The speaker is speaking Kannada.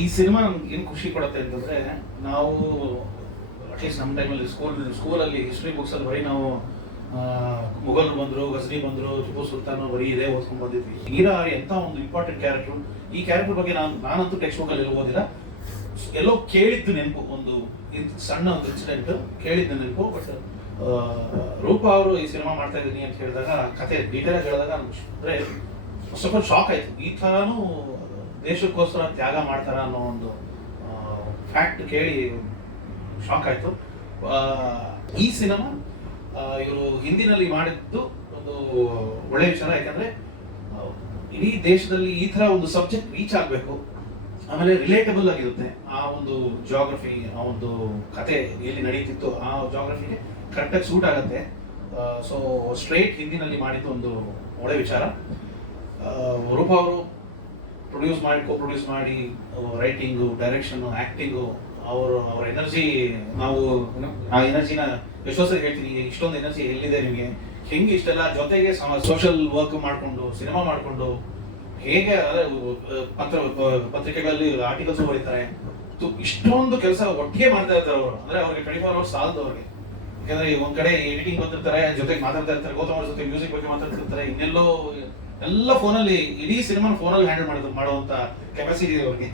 ಈ ಸಿನಿಮಾ ನಮ್ಗೆ ಏನು ಖುಷಿ ಕೊಡುತ್ತೆ ಅಂತಂದ್ರೆ, ನಾವು ಅಟ್ಲೀಸ್ಟ್ ನಮ್ಮ ಟೈಮಲ್ಲಿ ಸ್ಕೂಲಲ್ಲಿ ಹಿಸ್ಟ್ರಿ ಬುಕ್ಸಲ್ಲಿ ಬರೀ ನಾವು ಮುಘಲ್ರು ಬಂದರು, ಗಜ್ನಿ ಬಂದರು, ಟಿಪ್ಪು ಸುಲ್ತಾನ್ ಬರೀ ಇದೇ ಓದ್ಕೊಂಡು ಬಂದಿದ್ವಿ. ಮೀರಾರಿ ಅಂತ ಒಂದು ಇಂಪಾರ್ಟೆಂಟ್ ಕ್ಯಾರೆಕ್ಟರ್. ಈ ಕ್ಯಾರೆಕ್ಟರ್ ಬಗ್ಗೆ ನಾನಂತೂ ಟೆಕ್ಸ್ಟ್ ಬುಕ್ಕಲ್ಲಿ ಓದಿಲ್ಲ, ಎಲ್ಲೋ ಕೇಳಿದ್ದು ನೆನಪು. ಒಂದು ಸಣ್ಣ ಒಂದು ಇನ್ಸಿಡೆಂಟ್ ಕೇಳಿದ್ದು ನೆನಪು. ಬಟ್ ರೂಪಾ ಅವರು ಈ ಸಿನಿಮಾ ಮಾಡ್ತಾ ಇದ್ದೀನಿ ಅಂತ ಹೇಳಿದಾಗ, ಕತೆ ಡೀಟೇಲ್ ಆಗಿ ಹೇಳಿದಾಗ ಅಂದರೆ ಫಸ್ಟ್ ಆಫ್ ಆಲ್ ಶಾಕ್ ಆಯಿತು. ಈ ಥರನೂ ದೇಶಕ್ಕೋಸ್ಕರ ತ್ಯಾಗ ಮಾಡ್ತಾರ ಅನ್ನೋ ಒಂದು ಫ್ಯಾಕ್ಟ್ ಕೇಳಿ ಶಾಕ್ ಆಯಿತು. ಈ ಸಿನಿಮಾ ಇವರು ಹಿಂದಿನಲ್ಲಿ ಮಾಡಿದ್ದು ಒಂದು ಒಳ್ಳೆ ವಿಚಾರ. ಯಾಕಂದರೆ ಇಡೀ ದೇಶದಲ್ಲಿ ಈ ಥರ ಒಂದು ಸಬ್ಜೆಕ್ಟ್ ರೀಚ್ ಆಗಬೇಕು, ಆಮೇಲೆ ರಿಲೇಟಬಲ್ ಆಗಿರುತ್ತೆ. ಆ ಒಂದು ಜಾಗ್ರಫಿ, ಆ ಒಂದು ಕತೆ ಎಲ್ಲಿ ನಡೀತಿತ್ತು ಆ ಜಾಗ್ರಫಿಗೆ ಕರೆಕ್ಟಾಗಿ ಸೂಟ್ ಆಗುತ್ತೆ. ಸೊ ಸ್ಟ್ರೈಟ್ ಹಿಂದಿನಲ್ಲಿ ಮಾಡಿದ್ದು ಒಂದು ಒಳ್ಳೆ ವಿಚಾರ. ರೂಪಾ ಅವರು ಪ್ರೊಡ್ಯೂಸ್ ಮಾಡಿ ರೈಟಿಂಗು, ಡೈರೆಕ್ಷನ್ನು, ಆ್ಯಕ್ಟಿಂಗು, ಅವ್ರ ಎನರ್ಜಿ, ನಾವು ಆ ಎನರ್ಜಿನ ಎಷ್ಟೋ ಸರಿ ಹೇಳ್ತೀನಿ, ಇಷ್ಟೊಂದು ಎನರ್ಜಿ ಎಲ್ಲಿದೆ ನಿಮಗೆ, ಹೆಂಗೆ ಇಷ್ಟೆಲ್ಲ ಜೊತೆಗೆ ಸೋಷಲ್ ವರ್ಕ್ ಮಾಡಿಕೊಂಡು ಸಿನಿಮಾ ಮಾಡಿಕೊಂಡು ಹೇಗೆ ಪತ್ರಿಕೆಗಳಲ್ಲಿ ಆರ್ಟಿಕಲ್ಸ್ ಬರೀತಾರೆ, ಇಷ್ಟೊಂದು ಕೆಲಸ ಒಟ್ಟಿಗೆ ಮಾಡ್ತಾ ಇರ್ತಾರೆ ಅವರು. ಅಂದರೆ ಅವ್ರಿಗೆ 24 hours ಸಾಲದು ಅವ್ರಿಗೆ. ಯಾಕಂದರೆ ಒಂದ್ ಕಡೆ ಎಡಿಟಿಂಗ್ ಬರ್ತಿರ್ತಾರೆ, ಜೊತೆಗೆ ಮಾತಾಡ್ತಾ ಇರ್ತಾರೆ, ಗೌತಮ್ ಅವ್ರ ಜೊತೆ ಮ್ಯೂಸಿಕ್ ಬಗ್ಗೆ ಮಾತಾಡ್ತಿರ್ತಾರೆ, ಇನ್ನೆಲ್ಲೋ ಎಲ್ಲ ಫೋನಲ್ಲಿ, ಇಡೀ ಸಿನಿಮಾ ಫೋನಲ್ಲಿ ಹ್ಯಾಂಡಲ್ ಮಾಡುವಂಥ ಕೆಪಾಸಿಟಿ ಇದೆ ಅವ್ರಿಗೆ.